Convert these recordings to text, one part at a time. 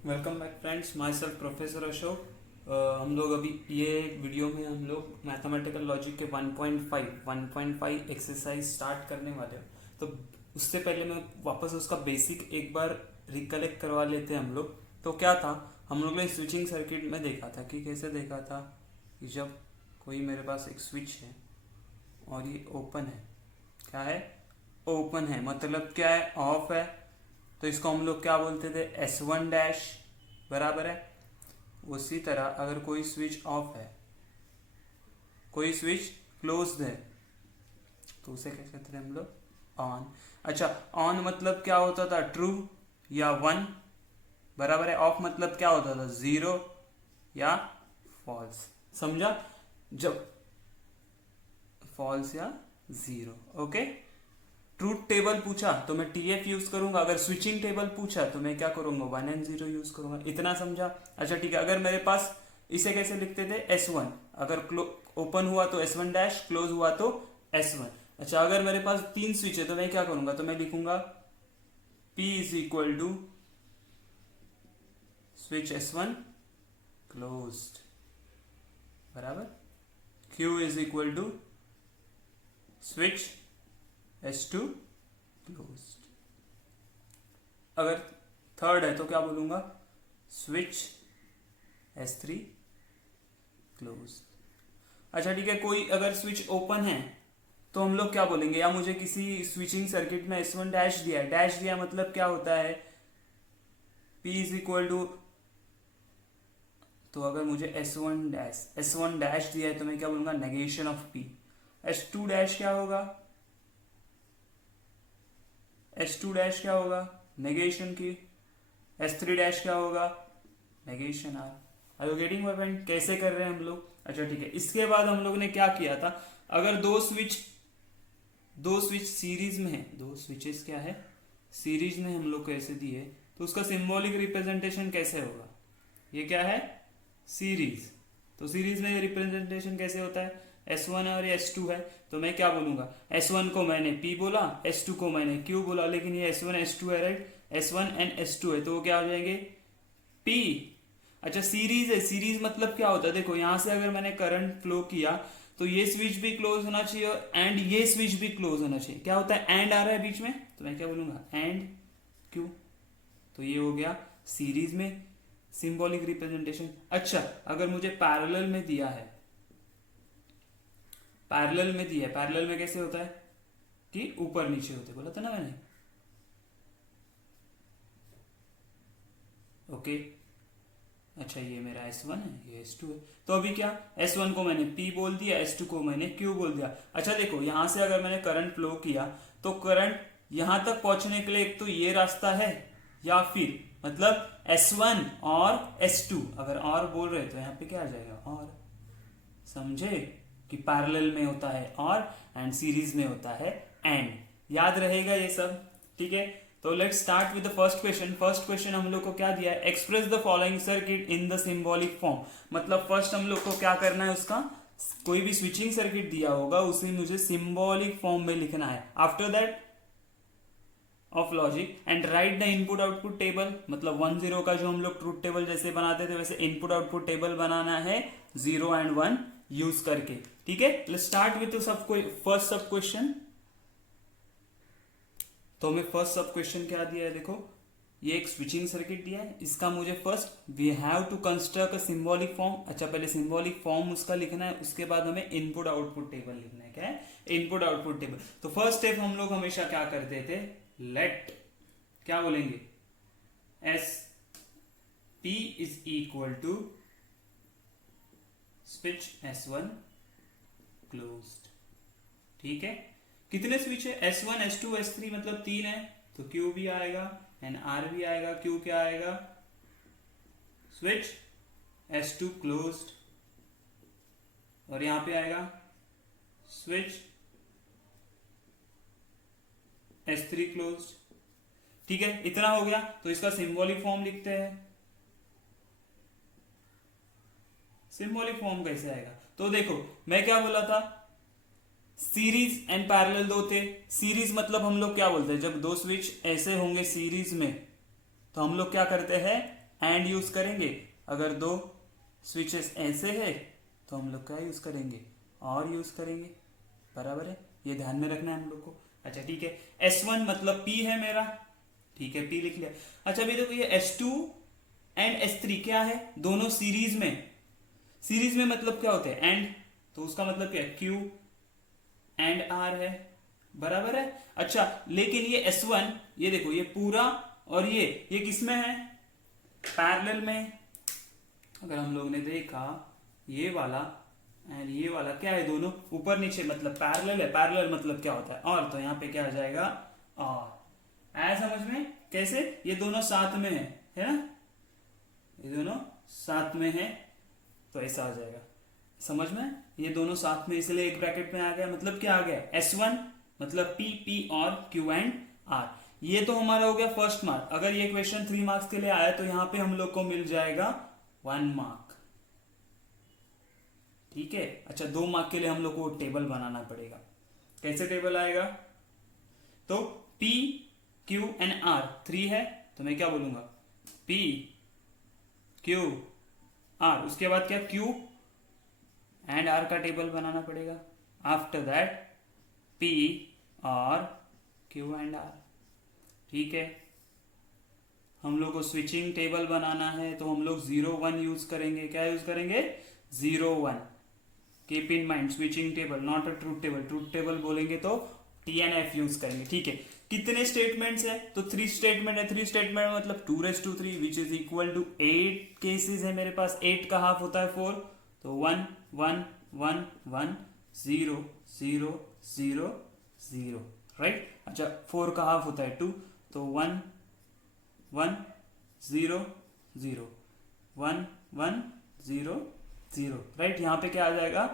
Welcome back friends, my self professor Ashok. हम लोग अभी ये वीडियो में हम लोग मैथमेटिकल लॉजिक के 1.5 एक्सरसाइज स्टार्ट करने वाले हैं। तो उससे पहले मैं वापस उसका बेसिक एक बार रिकलेक्ट करवा लेते हैं हम लोग। तो क्या था, हम लोग ने स्विचिंग सर्किट में देखा था कि कैसे देखा था कि जब कोई मेरे पास एक स्विच है और ये ओपन है, क्या है, ओपन है मतलब क्या है, ऑफ है। तो इसको हम लोग क्या बोलते थे, S1 डैश, बराबर है। उसी तरह अगर कोई स्विच ऑफ है, कोई स्विच क्लोज्ड है, तो उसे क्या कहते थे हम लोग, ऑन। अच्छा, ऑन मतलब क्या होता था, ट्रू या 1, बराबर है। ऑफ मतलब क्या होता था, 0 या फॉल्स। समझा, जब फॉल्स या 0, ओके। ट्रूथ टेबल पूछा तो मैं TF यूज करूंगा, अगर स्विचिंग टेबल पूछा तो मैं क्या करूंगा, 1 और 0 यूज करूंगा। इतना समझा। अच्छा ठीक है, अगर मेरे पास इसे कैसे लिखते थे, S1, अगर ओपन हुआ तो S1 डैश, क्लोज हुआ तो S1। अच्छा, अगर मेरे पास 3 स्विच है तो मैं क्या करूंगा, तो मैं लिखूंगा P is equal to switch S1 closed, बराबर। Q is equal to switch S2 closed. अगर थर्ड है तो क्या बोलूंगा, स्विच S3 क्लोज्ड। अच्छा ठीक है, कोई अगर स्विच ओपन है तो हम लोग क्या बोलेंगे, या मुझे किसी स्विचिंग सर्किट में S1 डैश दिया, डैश दिया मतलब क्या होता है, P इज इक्वल टू, तो अगर मुझे S1 डैश दिया है तो मैं क्या बोलूंगा, negation of P। S2 dash क्या होगा, S2 डैश क्या होगा, नेगेशन की। S3 डैश क्या होगा, negation R। Are you getting my point, कैसे कर रहे हैं हम लोग। अच्छा ठीक है, इसके बाद हम लोग ने क्या किया था, अगर दो स्विच सीरीज में है, दो स्विचेस क्या है, सीरीज में हम लोग कैसे दिए, तो उसका सिंबॉलिक रिप्रेजेंटेशन कैसे होगा, ये क्या है, सीरीज। तो सीरीज में रिप्रेजेंटेशन कैसे होता है, S1 है और ये S2 है, तो मैं क्या बोलूंगा, S1 को मैंने P बोला, S2 को मैंने Q बोला, लेकिन ये S1 S2 है, राइट। S1 एंड S2 है तो वो क्या हो जाएंगे, P। अच्छा, सीरीज है, सीरीज मतलब क्या होता है, देखो यहां से अगर मैंने करंट फ्लो किया तो ये स्विच भी क्लोज होना चाहिए एंड ये स्विच भी क्लोज होना चाहिए। क्या होता है, एंड आ रहा है बीच में, तो मैं क्या बोलूंगा, एंड क्यू। तो ये हो गया सीरीज में सिंबॉलिक रिप्रेजेंटेशन। अच्छा, अगर मुझे पैरेलल में दिया है, पैरेलल में कैसे होता है कि ऊपर नीचे होते, बोला था ना मैंने, ओके। अच्छा, ये मेरा S1 है, ये S2 है, तो अभी क्या, S1 को मैंने P बोल दिया, S2 को मैंने Q बोल दिया। अच्छा देखो, यहां से अगर मैंने करंट फ्लो किया तो करंट यहां तक पहुंचने के लिए एक तो ये रास्ता है, या फिर मतलब S1 और S2, अगर और बोल रहे तो यहाँ पे क्या आ जाएगा, और। समझे कि पैरेलल में होता है और एंड सीरीज में होता है एंड। याद रहेगा ये सब, ठीक है। तो let's start with the first question. First question हम लोग को क्या दिया है, express the following circuit in the symbolic form. मतलब फर्स्ट हम लोग को क्या करना है, उसका कोई भी स्विचिंग सर्किट दिया होगा उसे मुझे सिंबॉलिक फॉर्म में लिखना है। After that of logic and right the input output table, मतलब 1 0 का जो हम लोग ट्रूथ टेबल जैसे बनाते थे वैसे इनपुट आउटपुट टेबल बनाना है 0 एंड 1 यूज करके, ठीक है। लेट्स स्टार्ट विथ फर्स्ट सब क्वेश्चन। तो हमें फर्स्ट सब क्वेश्चन क्या दिया है, देखो ये एक स्विचिंग सर्किट दिया है, इसका मुझे first we have to construct a symbolic form. अच्छा, पहले सिंबॉलिक फॉर्म उसका लिखना है, उसके बाद हमें इनपुट आउटपुट टेबल लिखना है। क्या है, इनपुट आउटपुट टेबल। तो फर्स्ट स्टेप हम लोग हमेशा क्या करते थे, लेट, क्या बोलेंगे, S P is equal to switch S1 closed, ठीक है। कितने स्विच है, S1 S2 S3, मतलब 3 है, तो Q भी आएगा एंड R भी आएगा। Q क्या आएगा, स्विच S2 क्लोज्ड, और यहां पे आएगा स्विच S3 क्लोज्ड, ठीक है। इतना हो गया, तो इसका सिंबॉलिक फॉर्म लिखते हैं। सिंबॉलिक फॉर्म कैसे आएगा, तो देखो मैं क्या बोला था, सीरीज एंड पैरेलल दो थे। सीरीज मतलब हम लोग क्या बोलते हैं, जब दो स्विच ऐसे होंगे सीरीज में तो हम लोग क्या करते हैं, एंड यूज करेंगे, अगर दो स्विचेस ऐसे है तो हम लोग क्या यूज करेंगे, और यूज करेंगे, बराबर है, ये ध्यान में रखना है हम लोग को। अच्छा ठीक है, S1 मतलब P है मेरा, ठीक है P लिख लिया। अच्छा अभी देखो ये S2 एंड S3 क्या है, दोनों सीरीज में, सीरीज में मतलब क्या होते हैं, एंड, तो उसका मतलब क्या, Q एंड R है, बराबर है। अच्छा लेकिन ये S1, ये देखो ये पूरा, और ये किस में है, पैरेलल में। अगर हम लोग ने देखा ये वाला एंड ये वाला क्या है, दोनों ऊपर नीचे मतलब पैरेलल है, पैरेलल मतलब क्या होता है, और, तो यहाँ पे क्या आ जाएगा, और। आया समझ में कैसे, ये दोनों साथ में है ना, ये दोनों साथ में है, तो ऐसा आ जाएगा, समझ में, ये दोनों साथ में इसलिए एक ब्रैकेट में आ गया, मतलब क्या आ गया, S1 मतलब P और Q एंड R। ये तो हमारा हो गया फर्स्ट मार्क। अगर ये क्वेश्चन 3 मार्क्स के लिए आया तो यहाँ पे हम लोग को मिल जाएगा 1 मार्क, ठीक है। अच्छा 2 मार्क के लिए हम लोग को टेबल बनाना पड़ेगा, कैसे टेबल आएगा, तो P Q एंड R 3 है, तो मैं क्या बोलूंगा, P Q R, उसके बाद क्या, Q एंड R का टेबल बनाना पड़ेगा। आफ्टर दैट P और Q एंड R, ठीक है। हम लोग को स्विचिंग टेबल बनाना है तो हम लोग 0 1 यूज करेंगे, क्या यूज करेंगे, 0 1। Keep in mind switching table not a truth table, truth table बोलेंगे तो TNF यूज करेंगे, ठीक है। कितने स्टेटमेंट्स है, तो 3 स्टेटमेंट है, 3 स्टेटमेंट मतलब 2⁻³ which is equal to 8 cases है मेरे पास, 8 का हाफ होता है 4, तो 1 1 1 1 0 0 0 0, राइट। अच्छा 4 का हाफ होता है 2, तो 1 1 0 0 1 1 0 0, राइट। यहाँ पे क्या आ जाएगा,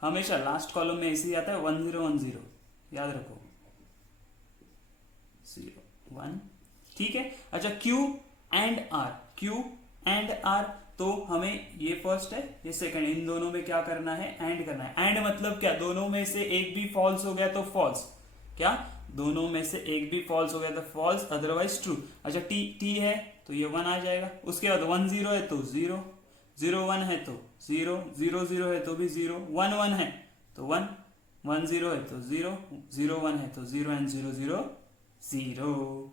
हमेशा लास्ट कॉलम में ऐसे ही आता है 1 0 1 0, याद रखो 0 1, ठीक है। अच्छा Q and R, Q and R, तो हमें ये फर्स्ट है ये सेकंड, इन दोनों में क्या करना है, एंड करना है। एंड मतलब क्या, दोनों में से एक भी फॉल्स हो गया तो फॉल्स, क्या, दोनों में से एक भी फॉल्स हो गया तो फॉल्स, अदरवाइज ट्रू। अच्छा T है तो ये 1 आ जाएगा, उसके बाद 1 0 है तो 0 0 1 है तो 0 0 0 है तो भी 0 1 1 है तो 1 1 0 है तो 0 0 1 है तो 0 एंड 0 0 0,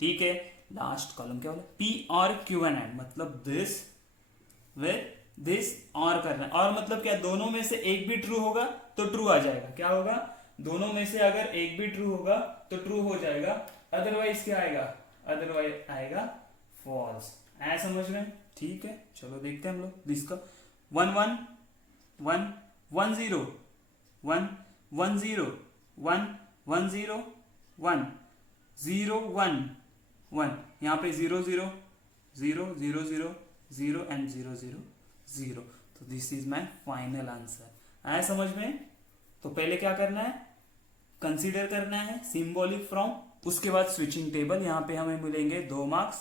ठीक है। लास्ट कॉलम क्या बोला, P और Q एंड एंड, मतलब दिस विद दिस और करना है, और मतलब क्या, दोनों में से एक भी ट्रू होगा तो ट्रू आ जाएगा, क्या होगा, दोनों में से अगर एक भी ट्रू होगा तो ट्रू हो जाएगा, अदरवाइज क्या आएगा, अदरवाइज आएगा फॉल्स। आया समझ में, ठीक है। चलो देखते हैं हम लोग इसका 1 1 1 1 0 1 1 0 1 1 0 1 0 1 1, यहाँ पे 0 0 0 0 0 0 एंड 0 0 0, तो this is my final answer. आया समझ में। तो पहले क्या करना है, कंसीडर करना है सिंबॉलिक फ्रॉम, उसके बाद स्विचिंग टेबल, यहाँ पे हमें मिलेंगे 2 मार्क्स,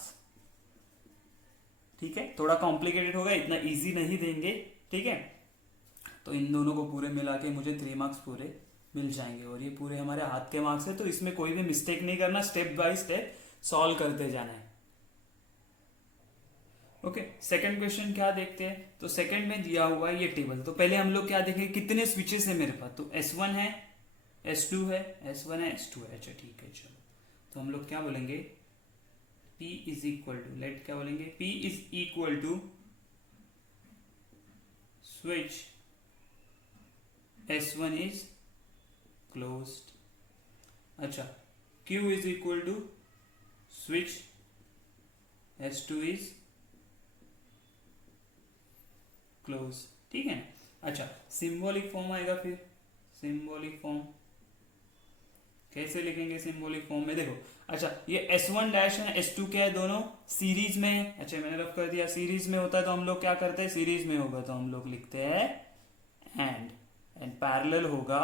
ठीक है। थोड़ा कॉम्प्लिकेटेड होगा, इतना इजी नहीं देंगे, ठीक है। तो इन दोनों को पूरे मिला के मुझे 3 मार्क्स पूरे मिल जाएंगे, और ये पूरे हमारे हाथ के मार्क्स है, तो इसमें कोई भी मिस्टेक नहीं करना, स्टेप बाय स्टेप सॉल्व करते जाना है। ओके सेकंड क्वेश्चन क्या देखते हैं, तो सेकंड में दिया हुआ है ये टेबल, तो पहले हम लोग क्या देखेंगे, कितने स्विचेस है मेरे पास, तो S1 है, S2 है, S1 है, S2 है। अच्छा ठीक है, चलो तो हम लोग क्या बोलेंगे, P is equal to, let क्या बोलेंगे, P is equal to switch S1 is closed. अच्छा Q is equal to switch S2 is close, ठीक है। अच्छा सिंबॉलिक फॉर्म आएगा, फिर सिंबॉलिक फॉर्म कैसे लिखेंगे, सिंबॉलिक फॉर्म में देखो, अच्छा ये S1 डैश है, S2 क्या है, दोनों सीरीज में है। अच्छा मैंने रफ कर दिया, सीरीज में होता है तो हम लोग क्या करते हैं, सीरीज में होगा तो हम लोग लिखते हैं एंड पैरेलल होगा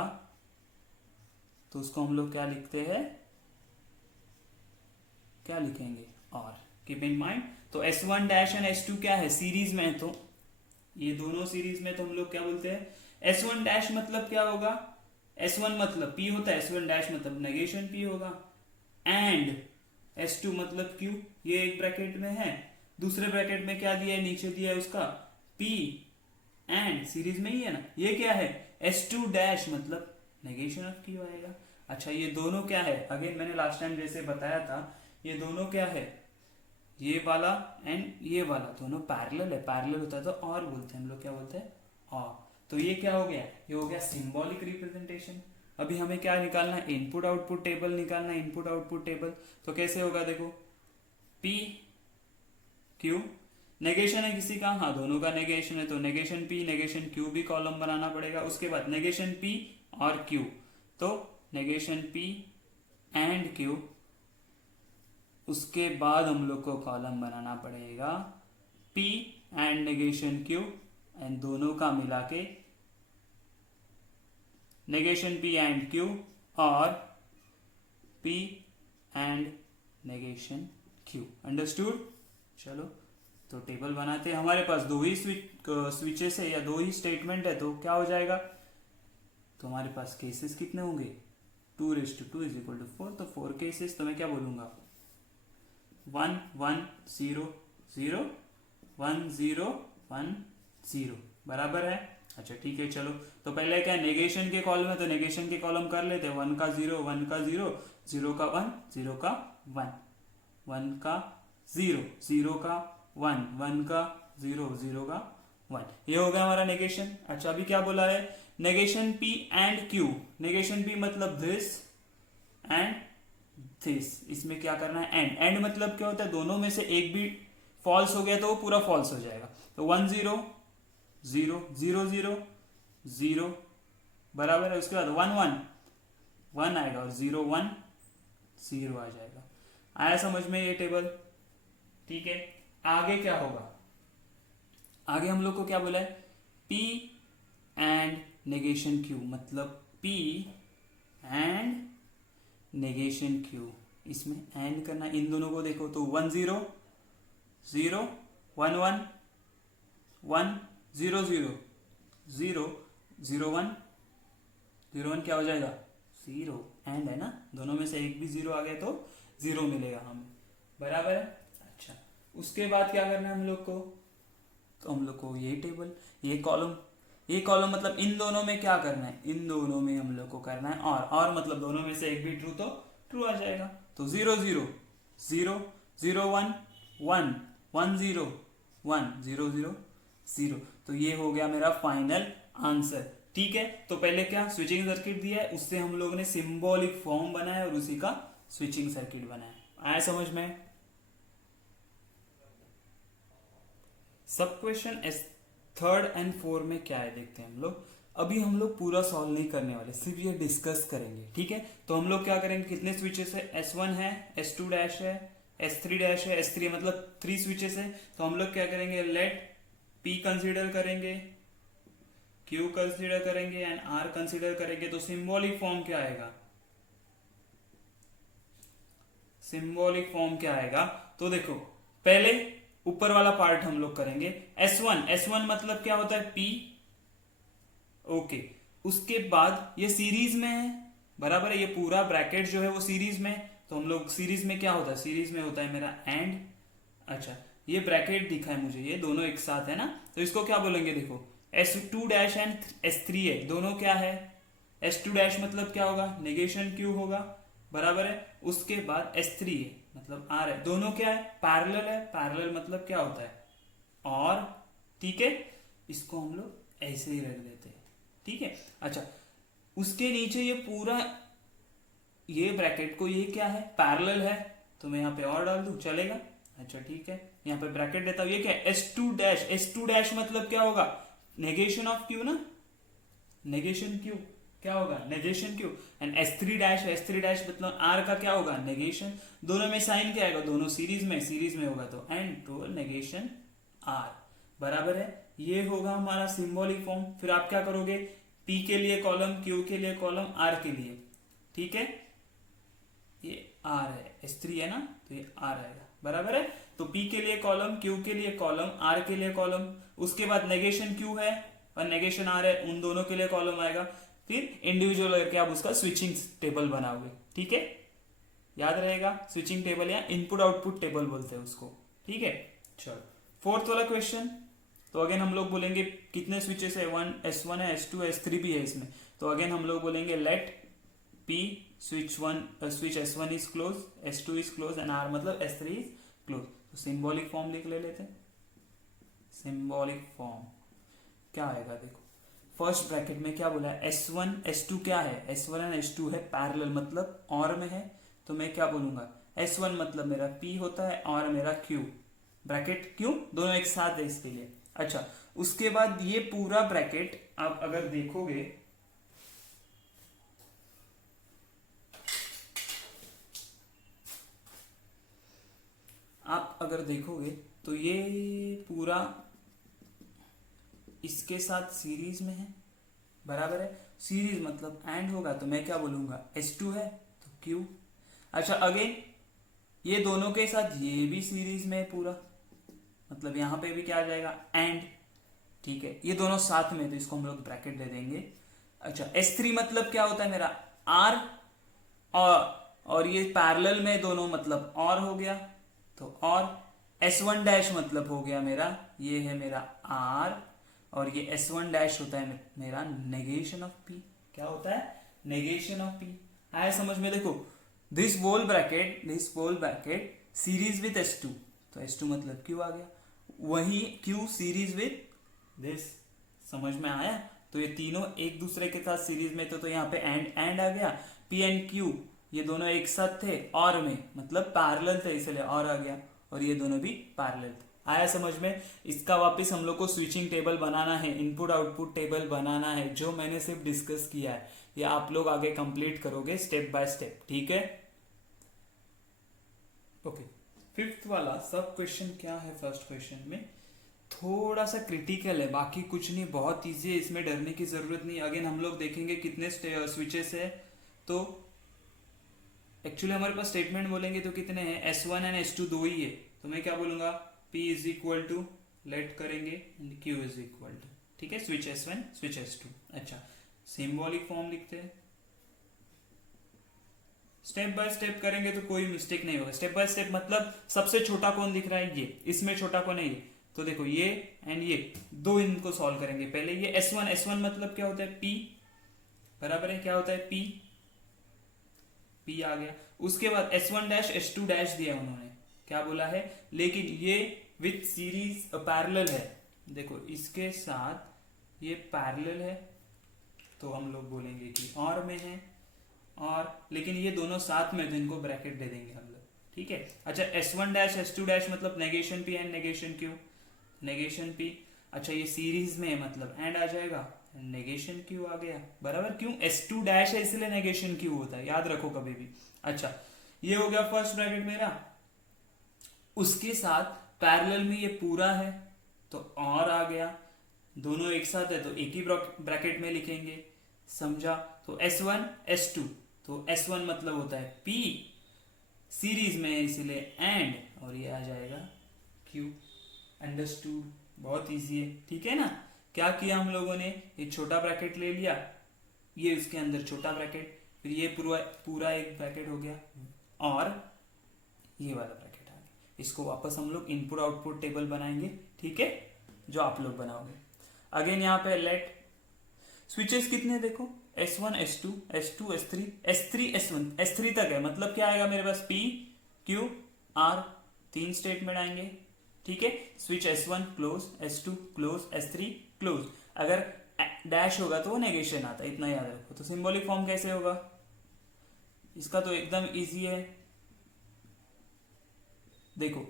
तो उसको हम लोग क्या लिखते हैं, क्या लिखेंगे, और। कीप इन माइंड, तो S1 डैश एंड S2 क्या है, सीरीज में है, तो ये दोनों सीरीज में, तो हम लोग क्या बोलते हैं, S1 डैश मतलब क्या होगा, S1 मतलब P होता है, S1 डैश मतलब नेगेशन P होगा, एंड S2 मतलब Q, ये एक ब्रैकेट में है, दूसरे ब्रैकेट में क्या दिया है, नीचे दिया है उसका P एंड सीरीज में ही है ना, ये क्या है S2 डैश मतलब नेगेशन ऑफ Q आएगा। अच्छा ये दोनों क्या है, अगेन मैंने लास्ट टाइम जैसे बताया था, ये दोनों क्या है, ये वाला एंड ये वाला दोनों पैरेलल है, पैरेलल होता है तो और बोलते हैं हम लोग, क्या बोलते हैं और। तो ये क्या हो गया, ये हो गया सिंबॉलिक रिप्रेजेंटेशन। अभी हमें क्या निकालना है, इनपुट आउटपुट टेबल निकालना है, इनपुट आउटपुट टेबल। तो कैसे होगा, देखो P Q नेगेशन है किसी का, हाँ दोनों का नेगेशन है, तो नेगेशन P नेगेशन Q भी कॉलम बनाना पड़ेगा। उसके बाद नेगेशन P और Q, तो नेगेशन P एंड Q, उसके बाद हम लोग को कॉलम बनाना पड़ेगा P and negation Q and दोनों का मिला के नेगेशन P एंड Q और P and negation Q। Understood. चलो तो टेबल बनाते हैं। हमारे पास दो ही स्विचेस है या दो ही स्टेटमेंट है, तो क्या हो जाएगा, तो हमारे पास केसेस कितने होंगे 2:2 इज इक्वल टू 4, तो 4 केसेस। तो मैं क्या बोलूंगा 1 1 0 0 1 0 1 0 बराबर है। अच्छा ठीक है, चलो तो पहले क्या नेगेशन के कॉलम है, तो नेगेशन के कॉलम कर लेते हैं। 1 का 0 1 का 0 0 का 1 0 का 1 1 का 0 0 का 1 1 का 0 0 का 1, ये हो गया हमारा नेगेशन। अच्छा अभी क्या बोला है, negation P and Q, negation P मतलब दिस एंड दिस, इसमें क्या करना है एंड, एंड मतलब क्या होता है, दोनों में से एक भी फॉल्स हो गया तो वो पूरा फॉल्स हो जाएगा। तो 1 0 0 0 0 0 बराबर है, उसके बाद 1 1 1 आएगा और 0 1 0 आ जाएगा। आया समझ में ये टेबल, ठीक है। आगे क्या होगा, आगे हम लोग को क्या बोला है, P एंड नेगेशन Q मतलब P एंड नेगेशन Q, इसमें एंड करना इन दोनों को। देखो तो 1 0 0 1 1 1 0 0 0 0 1 0 1 क्या हो जाएगा 0, एंड है ना, दोनों में से एक भी 0 आ गया तो 0 मिलेगा हमें, बराबर है। अच्छा उसके बाद क्या करना है हम लोग को, तो हम लोग को ये टेबल ये कॉलम मतलब इन दोनों में क्या करना है, इन दोनों में हम लोग को करना है और मतलब दोनों में से एक भी ट्रू तो ट्रू आ जाएगा। तो 0 0 0 0 1 1 1 0 1 0 0 0, तो ये हो गया मेरा फाइनल आंसर। ठीक है, तो पहले क्या स्विचिंग सर्किट दिया है, उससे हम लोग ने सिंबॉलिक फॉर्म बनाया और उसी का स्विचिंग सर्किट बनाया। आया समझ में। सब क्वेश्चन थर्ड एंड 4 में क्या है देखते हैं हम लोग। अभी हम लोग पूरा सॉल्व नहीं करने वाले, सिर्फ ये डिस्कस करेंगे, ठीक है। तो हम लोग क्या करेंगे, कितने स्विचेस है, S1 है, S2 डैश है, S3 डैश है, S3 मतलब 3 स्विचेस है। तो हम लोग क्या करेंगे, लेट P कंसीडर करेंगे, Q कंसीडर करेंगे एंड R कंसीडर करेंगे। तो सिंबॉलिक फॉर्म क्या आएगा, सिंबॉलिक फॉर्म क्या आएगा, तो देखो पहले ऊपर वाला पार्ट हम लोग करेंगे। S1 मतलब क्या होता है P, ओके। उसके बाद ये सीरीज में है, बराबर है, ये पूरा ब्रैकेट जो है वो सीरीज में। तो हम लोग सीरीज में क्या होता है, सीरीज में होता है मेरा एंड। अच्छा ये ब्रैकेट दिखा है मुझे, ये दोनों एक साथ है ना, तो इसको क्या बोलेंगे, देखो S2 डैश एंड S3 है, दोनों क्या है, S2 डैश मतलब क्या होगा, नेगेशन Q होगा, बराबर है। उसके बाद S3 है मतलब R है, दोनों क्या है, पैरेलल है, पैरेलल मतलब क्या होता है और, ठीक है। इसको हम लोग ऐसे ही रख देते हैं, ठीक है। अच्छा उसके नीचे ये पूरा ये ब्रैकेट को, ये क्या है, पैरेलल है, तो मैं यहाँ पे और डाल दूं चलेगा। अच्छा ठीक है, यहाँ पे ब्रैकेट देता हूं, ये क्या है S2 डैश, S2 डैश मतलब क्या होगा, नेगेशन ऑफ Q ना, नेगेशन Q क्या होगा, negation Q and S3 dash, S3 dash मतलब R का क्या होगा, नेगेशन। दोनों में साइन क्या आएगा, दोनों सीरीज में होगा, तो एंड टू नेगेशन R, बराबर है। ये होगा हमारा सिंबॉलिक फॉर्म। फिर आप क्या करोगे, P के लिए कॉलम, Q के लिए कॉलम, R के लिए, ठीक है। ये R है, S3 है ना, तो ये R आएगा, बराबर है। तो P के लिए कॉलम, Q के लिए कॉलम, R के लिए कॉलम। उसके बाद नेगेशन Q है और नेगेशन R है, उन दोनों के लिए कॉलम आएगा। फिर इंडिविजुअल करके आप उसका स्विचिंग टेबल बनाओगे, ठीक है, याद रहेगा। स्विचिंग टेबल या इनपुट आउटपुट टेबल बोलते हैं उसको, ठीक है। चलो फोर्थ वाला क्वेश्चन। तो अगेन हम लोग बोलेंगे कितने स्विचेस है, वन S1 है, S2 है, S3 भी है इसमें। तो अगेन हम लोग बोलेंगे let P switch S1 is close, S2 is close and R मतलब S3 इज क्लोज। तो सिंबॉलिक फॉर्म लिख लेते हैं। सिंबॉलिक फॉर्म क्या आएगा, देखो फर्स्ट ब्रैकेट में क्या बोला है, S1 S2 क्या है, S1 एंड S2 है पैरेलल मतलब और में है। तो मैं क्या बोलूंगा, S1 मतलब मेरा P होता है और मेरा Q, ब्रैकेट क्यों, दोनों एक साथ है इसके लिए। अच्छा, उसके बाद ये पूरा ब्रैकेट आप अगर देखोगे, आप अगर देखोगे तो ये पूरा इसके साथ सीरीज में है, बराबर है। सीरीज मतलब एंड होगा तो मैं क्या बोलूंगा, S2 है तो Q। अच्छा अगेन ये दोनों के साथ ये भी सीरीज में है पूरा, मतलब यहां पे भी क्या आ जाएगा, एंड। ठीक है, ये दोनों साथ में तो इसको हम लोग ब्रैकेट दे देंगे। अच्छा S3 मतलब क्या होता है मेरा, R और ये पैरेलल में दोनों मतलब और हो गया तो और। S1 डैश मतलब हो गया मेरा, ये है मेरा R और ये S1 डैश होता है मेरा नेगेशन ऑफ P। क्या होता है, नेगेशन ऑफ P। आया समझ में, देखो this whole bracket series with S2, तो S2 मतलब Q आ गया, वही Q सीरीज विथ दिस। समझ में आया, तो ये तीनों एक दूसरे के साथ सीरीज में तो यहाँ पे एंड आ गया। P एंड Q ये दोनों एक साथ थे और में मतलब पैरेलल थे इसलिए और आ गया, और ये दोनों भी पैरेलल थे। आया समझ में। इसका वापस हम लोग को स्विचिंग टेबल बनाना है, इनपुट आउटपुट टेबल बनाना है, जो मैंने सिर्फ डिस्कस किया है ये आप लोग आगे कंप्लीट करोगे स्टेप बाय स्टेप, ठीक है। ओके, फिफ्थ वाला सब क्वेश्चन क्या है, फर्स्ट क्वेश्चन में थोड़ा सा क्रिटिकल है, बाकी कुछ नहीं, बहुत इजी है, इसमें डरने की जरूरत नहीं। अगेन हम लोग देखेंगे कितने स्विचेस है, तो एक्चुअली हमारे पास स्टेटमेंट बोलेंगे तो कितने हैं, S1 एंड S2 दो ही है, तो मैं क्या बोलूंगा, P is equal to let करेंगे Q इज इक्वल टू, ठीक है, स्विच S1 स्विच S2। अच्छा सिंबॉलिक फॉर्म लिखते हैं, स्टेप बाय स्टेप करेंगे तो कोई मिस्टेक नहीं होगा। स्टेप बाय स्टेप मतलब सबसे छोटा कौन दिख रहा है, ये, इसमें छोटा कौन है ये, तो देखो ये एंड ये दो, इनको सॉल्व करेंगे। पहले ये S1 मतलब क्या होता है, P, बराबर है, क्या होता है P, P आ गया। उसके बाद S1 डैश S2 डैश दिया उन्होंने, क्या बोला है, लेकिन ये विथ सीरीज पैरेलल है, देखो इसके साथ ये पैरेलल है, तो हम लोग बोलेंगे कि और में है, और लेकिन ये दोनों साथ में, तो इनको ब्रैकेट दे देंगे हम लोग, ठीक है। अच्छा S1 डैश S2 डैश मतलब negation P and negation Q, negation P। अच्छा ये सीरीज में मतलब एंड आ जाएगा, नेगेशन Q आ गया, बराबर, क्यों, S2 डैश है इसलिए नेगेशन Q होता है, याद रखो कभी भी। अच्छा ये हो गया फर्स्ट ब्रैकेट मेरा, उसके साथ पैरेलल में ये पूरा है तो और आ गया, दोनों एक साथ है तो एक ही ब्रैकेट में लिखेंगे, समझा। तो S1 S2, तो S1 मतलब होता है P, सीरीज में है इसीलिए एंड, और ये आ जाएगा Q। अंडरस्टूड, बहुत इजी है, ठीक है ना। क्या किया हम लोगों ने, ये छोटा ब्रैकेट ले लिया, ये उसके अंदर छोटा ब्रैकेट, फिर ये पूरा एक ब्रैकेट हो गया, और ये वाला ब्रैकेट आ गया। इसको वापस हम लोग इनपुट आउटपुट टेबल बनाएंगे, ठीक है, जो आप लोग बनाओगे। अगेन यहाँ पे लेट स्विचेस कितने देखो, S1 S2 S2 S3 S3 S1 S3 तक है, मतलब क्या आएगा मेरे पास, P Q R, तीन स्टेटमेंट आएंगे, ठीक है। Switch S1 close, S2 close, S3 close. अगर डैश होगा तो वो नेगेशन आता है, इतना याद रखो। तो सिंबॉलिक फॉर्म कैसे होगा इसका, तो एकदम इजी है, देखो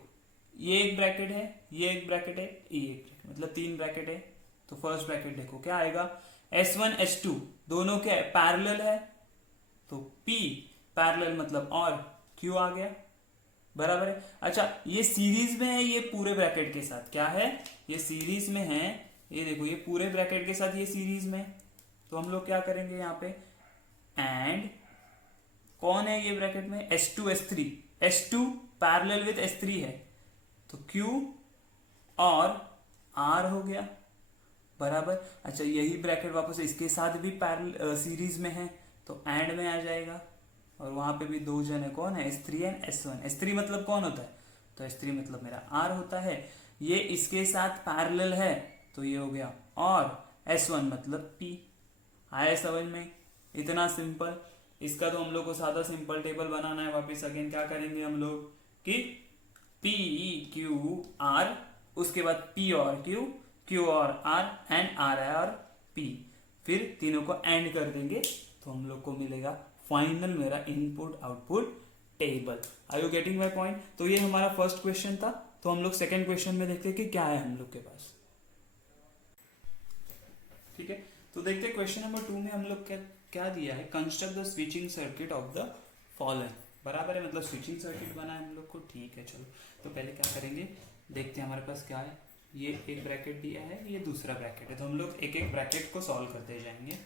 ये एक ब्रैकेट है, ये एक ब्रैकेट है, ये एक ब्रैकेट, मतलब तीन ब्रैकेट है। तो फर्स्ट ब्रैकेट देखो क्या आएगा, S1 S2 दोनों के पैरेलल है तो P पैरेलल मतलब और, Q आ गया, बराबर है। अच्छा ये सीरीज में है, ये पूरे ब्रैकेट के साथ क्या है, ये सीरीज में है, ये देखो ये पूरे ब्रैकेट के साथ ये सीरीज में, तो हम लोग क्या करेंगे यहाँ पे, एंड कौन है ये ब्रैकेट में, S2 S3, S2 parallel with S3 है तो Q और R हो गया, बराबर। अच्छा यही ब्रैकेट वापस इसके साथ भी पैरेलल सीरीज में है तो एंड में आ जाएगा, और वहां पे भी दो जन है, कौन है, S3 एंड S1। S3 मतलब कौन होता है, तो S3 मतलब मेरा R होता है, ये इसके साथ पैरेलल है तो ये हो गया, और S1 मतलब P। आया समझ में? इतना सिंपल। इसका तो हम लोग को सादा सिंपल टेबल बनाना है। वापस अगेन क्या करेंगे हम लोग कि P Q R, उसके बाद P और Q और R एंड R और P, फिर तीनों को एंड कर देंगे तो हम लोग को मिलेगा फाइनल मेरा input output table. Are you getting my point? तो ये हमारा फर्स्ट क्वेश्चन था। तो हम लोग सेकेंड क्वेश्चन में देखते हैं कि क्या है हम लोग के पास। ठीक है, तो देखते हैं क्वेश्चन नंबर 2 में हम लोग क्या दिया है। Construct the switching circuit of the following. बराबर है, मतलब स्विचिंग सर्किट बना है हम लोग को। ठीक है, चलो तो पहले क्या करेंगे, देखते हैं हमारे पास क्या है। ये एक ब्रैकेट दिया है, ये दूसरा ब्रैकेट है, तो हम लोग एक एक ब्रैकेट को सॉल्व करते जाएंगे।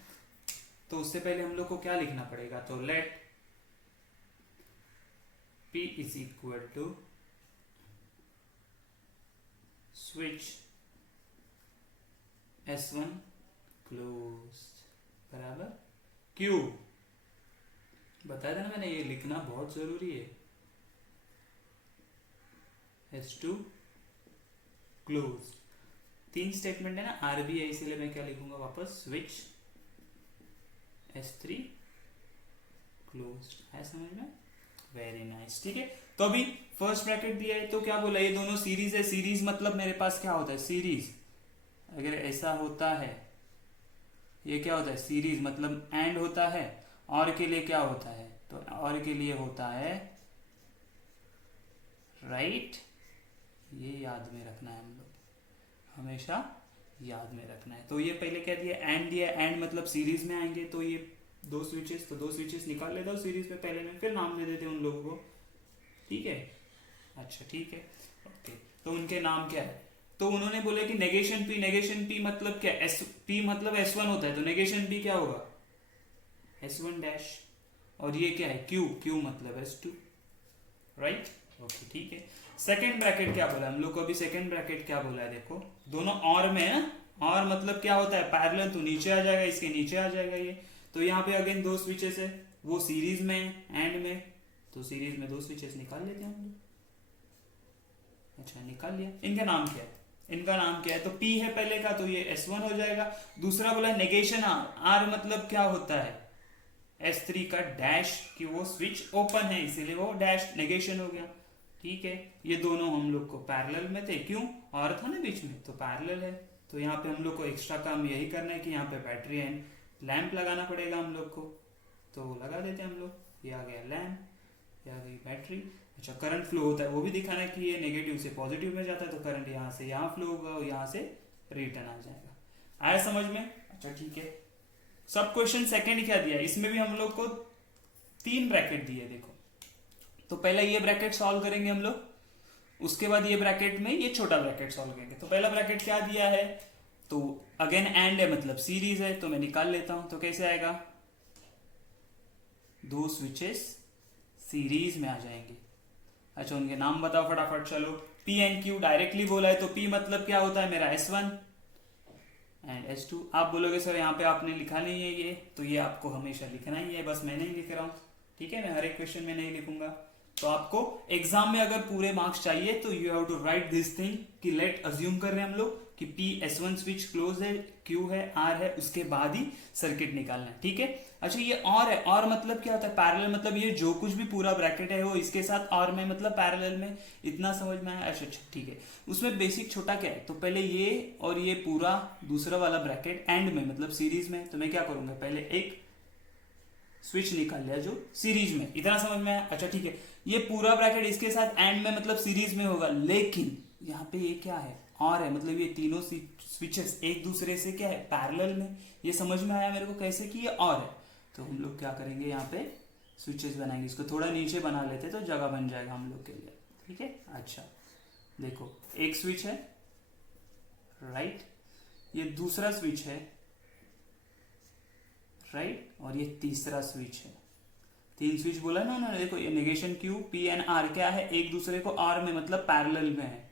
तो उससे पहले हम लोग को क्या लिखना पड़ेगा, तो let P is equal to switch S1 closed बराबर Q, बताया था ना मैंने, ये लिखना बहुत जरूरी है। S2 क्लोज्ड, 3 स्टेटमेंट है ना, RB है, इसीलिए मैं क्या लिखूंगा वापस, स्विच S3 क्लोज्ड। है समझ में? Very nice. ठीक है, तो अभी फर्स्ट ब्रैकेट दिया है तो क्या बोला, ये दोनों सीरीज है। सीरीज मतलब मेरे पास क्या होता है, सीरीज अगर ऐसा होता है, ये क्या होता है, सीरीज मतलब एंड होता है। और के लिए क्या होता है, तो और के लिए होता है राइट। ये याद में रखना है, हम लोग हमेशा याद में रखना है। तो ये पहले क्या दिया, एंड दिया। एंड मतलब सीरीज में आएंगे, तो ये 2 स्विचेस, तो 2 स्विचेस निकाल लेता हूँ सीरीज में पहले में, फिर नाम दे देते हैं उन लोगों को। ठीक है, अच्छा ठीक है, ओके। तो उनके नाम क्या है, तो उन्होंने बोले कि नेगेशन पी। नेगेशन पी मतलब क्या, पी मतलब S1 होता है, तो नेगेशन पी क्या होगा, S1 डैश। और ये क्या है, Q मतलब S2, राइट। ओके ठीक है। सेकेंड ब्रैकेट क्या बोला हम लोग को, अभी सेकेंड ब्रैकेट क्या बोला है, देखो दोनों और में है ना। और मतलब क्या होता है, पैरेलल, तो नीचे आ जाएगा, इसके नीचे आ जाएगा ये। तो यहाँ पे अगेन 2 स्विचेस है, वो सीरीज में एंड में, तो सीरीज में 2 स्विचेस निकाल लेते हैं हम लोग। अच्छा निकाल लिया। इनका नाम क्या है, इनका नाम क्या है, तो P है पहले का, तो ये S1 हो जाएगा। दूसरा बोला नेगेशन R मतलब क्या होता है, S3 का डैश, कि वो स्विच ओपन है इसीलिए वो डैश नेगेशन हो गया। ठीक है, ये दोनों हम लोग को पैरेलल में थे, क्यों, और था ना बीच में, तो पैरेलल है। तो यहाँ पे हम लोग को एक्स्ट्रा काम यही करना है कि यहाँ पे बैटरी एंड लैंप लगाना पड़ेगा हम लोग को, तो लगा देते हैं हम लोग। ये आ गया लैंप, ये आ गई बैटरी। अच्छा करंट फ्लो होता है वो भी दिखाना है कि ये नेगेटिव से पॉजिटिव में जाता है, तो करंट यहाँ से यहाँ फ्लो होगा और यहाँ से रिटर्न आ जाएगा। आया समझ में? अच्छा ठीक है। सब क्वेश्चन सेकंड क्या दिया, इसमें भी हम लोग को 3 ब्रैकेट दिए, देखो। तो पहले ये ब्रैकेट सॉल्व करेंगे हम लोग, उसके बाद ये ब्रैकेट में ये छोटा ब्रैकेट सॉल्व करेंगे। तो पहला ब्रैकेट क्या दिया है, तो अगेन एंड है मतलब सीरीज है, तो मैं निकाल लेता हूं। तो कैसे आएगा, 2 स्विचेस सीरीज में आ जाएंगे। अच्छा उनके नाम बताओ फटाफट, चलो। P एंड Q डायरेक्टली बोला है, तो P मतलब क्या होता है मेरा S1 एंड S2। आप बोलोगे सर यहाँ पे आपने लिखा नहीं है ये, तो ये आपको हमेशा लिखना ही है, बस मैं नहीं लिख रहा हूँ। ठीक है, मैं हर एक क्वेश्चन में नहीं लिखूंगा। तो आपको एग्जाम में अगर पूरे मार्क्स चाहिए तो you have to write this thing कि लेट अज्यूम कर रहे हैं हम लोग कि P S1 स्विच क्लोज है, Q है, R है, उसके बाद ही सर्किट निकालना है। ठीक है। अच्छा ये और है, और मतलब क्या होता है, पैरेलल मतलब ये जो कुछ भी पूरा ब्रैकेट है वो इसके साथ और में मतलब पैरेलल में। इतना समझ में आया? अच्छा ठीक है। उसमें बेसिक छोटा क्या है, तो पहले ये और ये पूरा दूसरा वाला ब्रैकेट एंड में मतलब सीरीज में, तो मैं क्या करूंगा, पहले एक स्विच निकाल लिया जो सीरीज में। इतना समझ में आया? अच्छा ठीक है। ये पूरा ब्रैकेट इसके साथ एंड में मतलब सीरीज में होगा, लेकिन यहाँ पे ये क्या है, और है, मतलब ये तीनों स्विचेस एक दूसरे से क्या है, पैरेलल में। ये समझ में आया मेरे को कैसे कि ये और है। तो हम लोग क्या करेंगे, यहाँ पे स्विचेस बनाएंगे, इसको थोड़ा नीचे बना लेते तो जगह बन जाएगा हम लोग के लिए। ठीक है। अच्छा देखो, एक स्विच है राइट, ये दूसरा स्विच है राइट, और ये तीसरा स्विच है। 3 स्विच बोला ना उन्होंने। देखो ये negation Q, P and R क्या है, एक दूसरे को R में मतलब पैरेलल में है।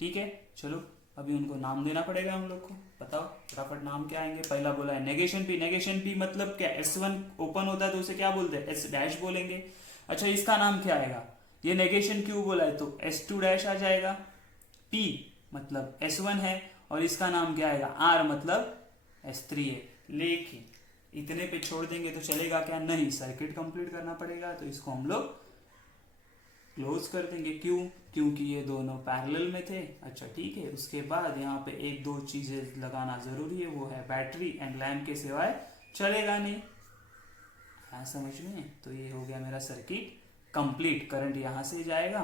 ठीक है, चलो अभी उनको नाम देना पड़ेगा हम लोग को। बताओ फटाफट नाम क्या आएंगे। पहला बोला है नेगेशन P। नेगेशन P मतलब क्या, S1 ओपन होता है तो उसे क्या बोलते हैं, S डैश बोलेंगे। अच्छा इसका नाम क्या आएगा, ये नेगेशन क्यों बोला है तो S2 डैश आ जाएगा, P मतलब S1 है और इसका नाम क्या आएगा R मतलब S3 है। लेकिन इतने पे छोड़ देंगे तो चलेगा क्या, नहीं, सर्किट कंप्लीट करना पड़ेगा। तो इसको हम लोग क्लोज कर देंगे, क्यों, क्योंकि ये दोनों पैरेलल में थे। अच्छा ठीक है, उसके बाद यहाँ पे एक दो चीजें लगाना जरूरी है, वो है बैटरी एंड लैम्प के सिवाय चलेगा नहीं। हाँ समझ में, तो ये हो गया मेरा सर्किट कंप्लीट। करंट यहाँ से जाएगा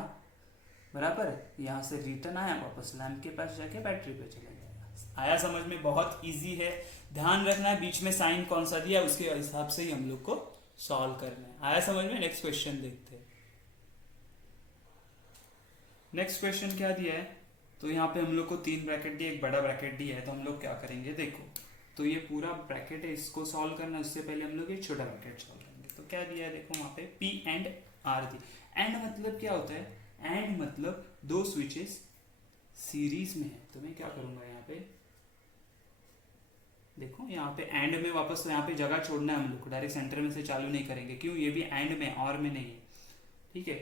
बराबर, यहाँ से रिटर्न आया, वापस लैम्प के पास जाके बैटरी पे चला जाएगा। आया समझ में, बहुत इजी है। ध्यान रखना है बीच में साइन कौन सा दिया उसके हिसाब से ही हम लोग को सॉल्व करना है। आया समझ में। नेक्स्ट क्वेश्चन देखते हैं। नेक्स्ट क्वेश्चन क्या दिया है, तो यहाँ पे हम लोग को 3 ब्रैकेट दिया, एक बड़ा ब्रैकेट दिया है। तो हम लोग क्या करेंगे, देखो तो ये पूरा ब्रैकेट है, इसको सॉल्व करना है, उससे पहले हम लोग ये छोटा ब्रैकेट सॉल्व करेंगे। तो क्या दिया है देखो वहां पे P and R the. And मतलब क्या होता है, एंड मतलब दो स्विचेस सीरीज में है। तो मैं क्या करूंगा यहाँ पे, देखो यहाँ पे एंड में वापस, तो यहाँ पे जगह छोड़ना है हम लोग को, डायरेक्ट सेंटर में से चालू नहीं करेंगे, क्यों, ये भी एंड में और में नहीं है, ठीक है।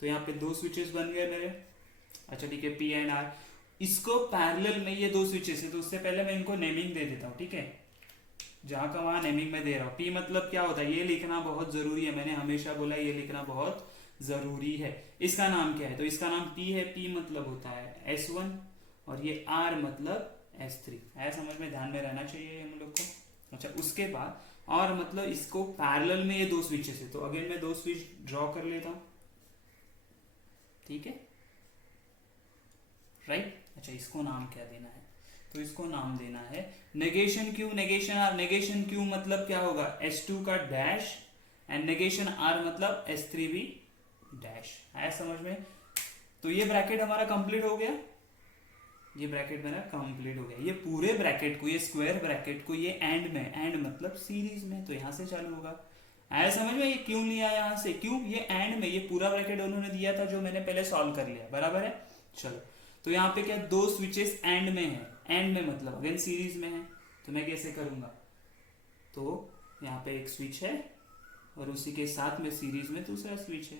तो यहाँ पे दो स्विचेस बन गए मेरे। अच्छा ठीक है, P एंड R, इसको पैरेलल में ये दो स्विचेस है, तो उससे पहले मैं इनको नेमिंग दे देता हूँ, ठीक है। जहां का वहां नेमिंग में दे रहा हूँ। P मतलब क्या होता है, ये लिखना बहुत जरूरी है, मैंने हमेशा बोला ये लिखना बहुत जरूरी है। इसका नाम क्या है, तो इसका नाम P है। P मतलब होता है S1 और ये R मतलब S3 है, समझ में, ध्यान में रहना चाहिए हम लोग को। अच्छा उसके बाद और मतलब इसको पैरेलल में ये दो स्विचेस है, तो अगेन मैं दो स्विच ड्रॉ कर लेता हूं, ठीक है, राइट। अच्छा इसको नाम क्या देना है, तो इसको नाम देना है negation Q, negation R. Negation Q मतलब क्या होगा, S2 का डैश, एंड नेगेशन आर मतलब S3 भी डैश। आया समझ में। तो ये ब्रैकेट हमारा कंप्लीट हो गया, ये ब्रैकेट मेरा कंप्लीट हो गया। ये पूरे ब्रैकेट को, ये स्क्वायर ब्रैकेट को ये एंड में, एंड मतलब सीरीज में, तो यहां से चालू होगा। आया समझ में, ये क्यों लिया यहां से, क्यों, ये एंड में, ये पूरा ब्रैकेट उन्होंने दिया था जो मैंने पहले सॉल्व कर लिया, बराबर है। चलो तो यहाँ पे क्या, दो स्विचेस एंड में है, एंड में मतलब अगेन सीरीज में है। तो मैं कैसे करूंगा, तो यहाँ पे एक स्विच है और उसी के साथ में सीरीज में दूसरा स्विच है,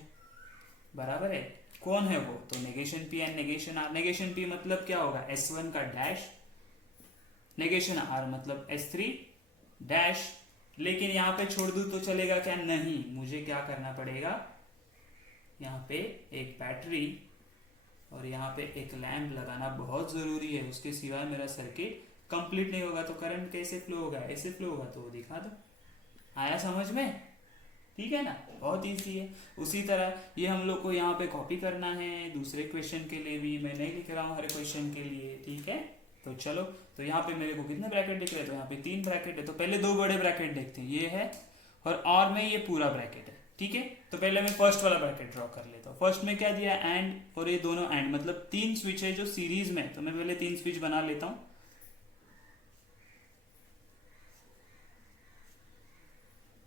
बराबर है। कौन है वो, तो negation P and negation R। Negation P मतलब क्या होगा, S1 का डैश, नेगेशन R मतलब S3 डैश। लेकिन यहाँ पे छोड़ दूं तो चलेगा क्या, नहीं, मुझे क्या करना पड़ेगा, यहाँ पे एक बैटरी और यहाँ पे एक लैंप लगाना बहुत जरूरी है, उसके सिवाय मेरा सर्किट कंप्लीट नहीं होगा। तो करंट कैसे फ्लो होगा, ऐसे फ्लो होगा, तो वो दिखा दो। आया समझ में, ठीक है ना, बहुत इजी है। उसी तरह ये हम लोग को यहाँ पे कॉपी करना है दूसरे क्वेश्चन के लिए भी, मैं नहीं लिख रहा हूँ हर क्वेश्चन के लिए, ठीक है। तो चलो, तो यहाँ पे मेरे को कितने ब्रैकेट दिख रहे हैं, तो यहाँ पे 3 ब्रैकेट है। तो पहले दो बड़े ब्रैकेट देखते हैं, ये है और में ये पूरा ब्रैकेट है, ठीक है। तो पहले मैं फर्स्ट वाला ब्रैकेट ड्रॉ कर लेता हूँ। फर्स्ट में क्या दिया, एंड, और ये दोनों एंड मतलब 3 स्विच है जो सीरीज में, तो मैं पहले 3 स्विच बना लेता हूँ,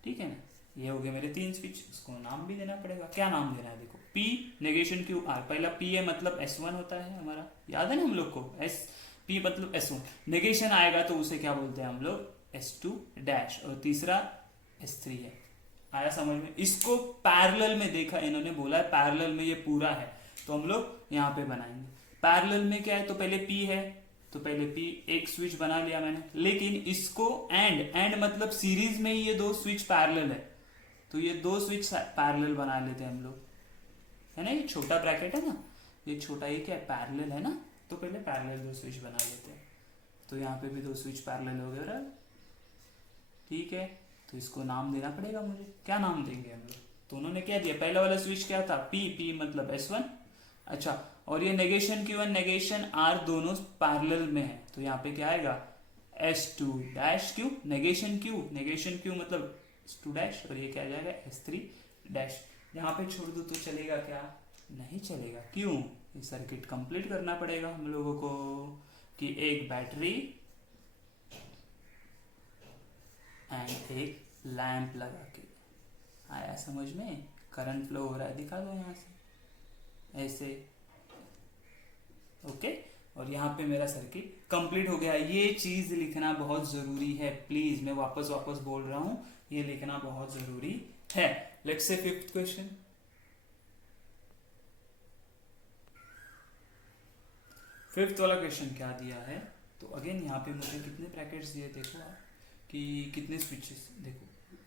ठीक है ना। ये हो गए मेरे 3 स्विच, उसको नाम भी देना पड़ेगा। क्या नाम देना है, देखो P नेगेशन क्यू R। पहला P है मतलब S1 होता है हमारा, याद है ना हम लोग को, P मतलब S1। नेगेशन आएगा तो उसे क्या बोलते हैं हम लोग, S2 डैश, और तीसरा S3 है। आया समझ में। इसको पैरेलल में देखा, इन्होंने बोला है पैरेलल में ये पूरा है, तो हम लोग यहाँ पे बनाएंगे। पैरेलल में क्या है, तो पहले P है, तो पहले P एक स्विच बना लिया मैंने, लेकिन इसको एंड मतलब सीरीज में ही ये दो स्विच पैरेलल है, तो ये दो स्विच पैरेलल बना लेते हैं हम लोग, है ना। ये छोटा ब्रैकेट है ना, ये छोटा, ये क्या है, पैरेलल है ना, तो पहले पैरेलल दो स्विच बना लेते हैं। तो यहाँ पे भी दो स्विच पैरेलल हो गए, बराबर, ठीक है। तो इसको नाम देना पड़ेगा मुझे, क्या नाम देंगे हम लोग। तो उन्होंने क्या दिया, पहला वाला स्विच क्या था, P मतलब S1। अच्छा, और ये नेगेशन Q1 नेगेशन R दोनों पैरेलल में है, तो यहाँ पे क्या आएगा, S2 dash Q, negation Q मतलब S2 डैश, और ये क्या आ जाएगा, S3 डैश। यहाँ पे छोड़ दो तो चलेगा क्या, नहीं चलेगा, क्यों, ये सर्किट कंप्लीट करना पड़ेगा हम लोगों को, कि एक बैटरी एंड एक लैंप लगा के। आया समझ में, करंट फ्लो हो रहा है, दिखा दो यहाँ से ऐसे, ओके। और यहाँ पे मेरा सर्किट कंप्लीट हो गया। ये चीज लिखना बहुत जरूरी है, प्लीज, मैं वापस बोल रहा हूँ, ये लिखना बहुत जरूरी है। Let's say 5th question. Fifth वाला क्वेश्चन क्या दिया है, तो अगेन यहाँ पे मुझे कितने ब्रैकेट्स दिए देखो आप, कि कितने स्विचेस देखो,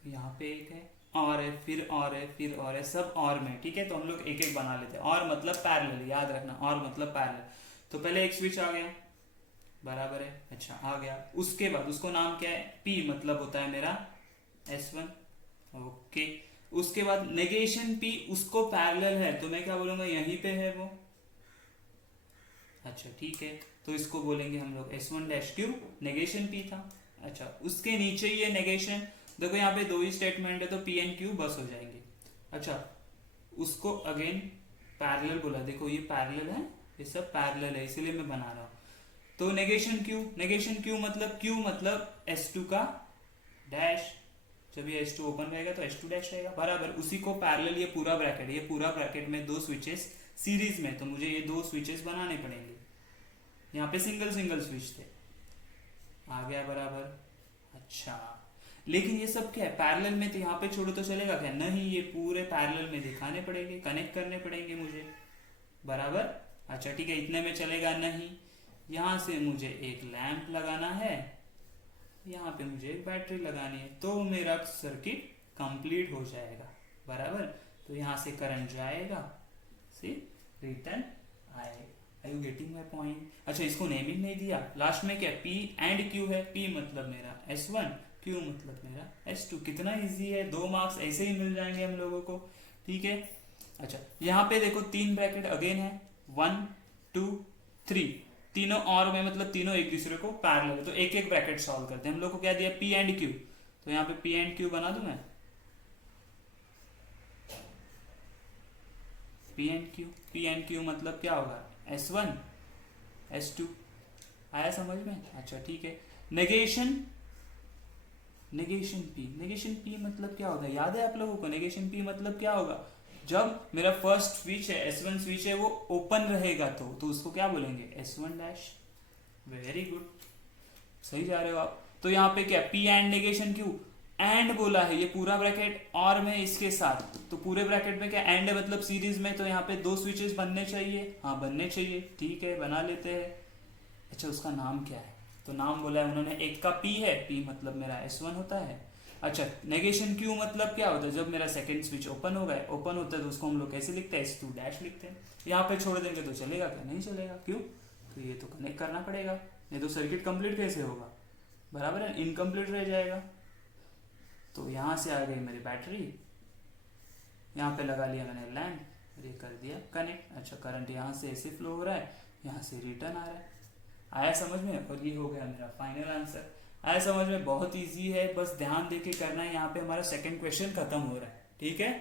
यहाँ पे एक है, और है, फिर और है, फिर और है, सब और में, ठीक है। तो हम लोग एक एक बना लेते हैं। और मतलब पैरेलल, याद रखना, और मतलब पैरेलल। तो पहले एक स्विच आ गया, बराबर है, अच्छा आ गया। उसके बाद उसको नाम क्या है, पी, मतलब होता है मेरा S1, ओके। उसके बाद नेगेशन पी, उसको पैरेलल है, तो मैं क्या बोलूंगा, यहीं पे है वो, अच्छा ठीक है। तो इसको बोलेंगे हम लोग S1 dash Q, negation P था। अच्छा, उसके नीचे ये नेगेशन, देखो यहाँ पे दो ही स्टेटमेंट है, तो पी एंड क्यू बस हो जाएंगे। अच्छा, उसको अगेन पैरेलल बोला, देखो ये पैरेलल है, ये सब पैरेलल है, इसीलिए मैं बना रहा हूँ। तो नेगेशन क्यू, नेगेशन क्यू मतलब S2 का डैश, जब ये S2 ओपन रहेगा तो S2 डैश रहेगा, बराबर। उसी को पैरेलल, ये पूरा ब्रैकेट, ये पूरा ब्रैकेट में दो स्विचेस सीरीज में, तो मुझे ये दो स्विचेस बनाने पड़ेंगे। यहाँ पे सिंगल सिंगल स्विच थे, आ गया बराबर। अच्छा, लेकिन ये सब क्या है, पैरेलल में, तो यहाँ पे छोड़ो तो चलेगा क्या, नहीं, ये पूरे पैरेलल में दिखाने पड़ेंगे, कनेक्ट करने पड़ेंगे मुझे, बराबर। अच्छा ठीक है, इतने में चलेगा नहीं। यहाँ से मुझे एक लैंप लगाना है, यहाँ पे मुझे एक बैटरी लगानी है, तो मेरा सर्किट कंप्लीट हो जाएगा, बराबर। तो यहाँ से करंट जाएगा, से रिटर्न आएगा। Are you getting my point? अच्छा, इसको नेमिंग नहीं दिया, लास्ट में क्या, P एंड Q है, P मतलब मेरा S1, Q मतलब मेरा S2। कितना इजी है, 2 मार्क्स ऐसे ही मिल जाएंगे हम लोगों को, ठीक है। अच्छा, यहाँ पे देखो 3 ब्रैकेट अगेन है, 1 2 3, तीनों और में, मतलब तीनों एक दूसरे को पैरेलल है, तो एक एक ब्रैकेट सॉल्व करते हैं। हम लोग को क्या दिया, P एंड Q, तो यहाँ पे P एंड Q बना दूं मैं, P एंड Q मतलब क्या होगा, S1 S2, आया समझ में? अच्छा ठीक है। नेगेशन नेगेशन P मतलब क्या होगा, याद है आप लोगों को, नेगेशन P मतलब क्या होगा, जब मेरा फर्स्ट स्विच है, S1 स्विच है, वो ओपन रहेगा, तो उसको क्या बोलेंगे, S1 डैश। वेरी गुड, सही जा रहे हो आप। तो यहाँ पे क्या, P and negation Q, and बोला है, ये पूरा ब्रैकेट और में इसके साथ, तो पूरे ब्रैकेट में क्या एंड है, मतलब सीरीज में, तो यहाँ पे 2 स्विचेस बनने चाहिए, हाँ बनने चाहिए, ठीक है, बना लेते हैं। अच्छा, उसका नाम क्या है, तो नाम बोला है उन्होंने, एक का P है, P मतलब मेरा S1 होता है। अच्छा, नेगेशन Q मतलब क्या होता है, जब मेरा सेकंड स्विच ओपन होता है, तो उसको हम लोग कैसे लिखते हैं, S2 डैश लिखते हैं। यहाँ पे छोड़ देंगे तो चलेगा क्या, नहीं चलेगा, क्यों, तो ये तो कनेक्ट करना पड़ेगा, नहीं तो सर्किट कंप्लीट कैसे होगा, बराबर है, इनकम्प्लीट रह जाएगा। तो यहाँ से आ गई मेरी बैटरी, यहाँ पे लगा लिया मैंने लैंप, और ये कर दिया कनेक्ट। अच्छा, करंट यहाँ से ऐसे फ्लो हो रहा है, यहाँ से रिटर्न आ रहा है, आया समझ में? और ये हो गया मेरा फाइनल आंसर। आया समझ में? बहुत इजी है, बस ध्यान देके करना है। यहाँ पे हमारा सेकंड क्वेश्चन खत्म हो रहा है, ठीक है।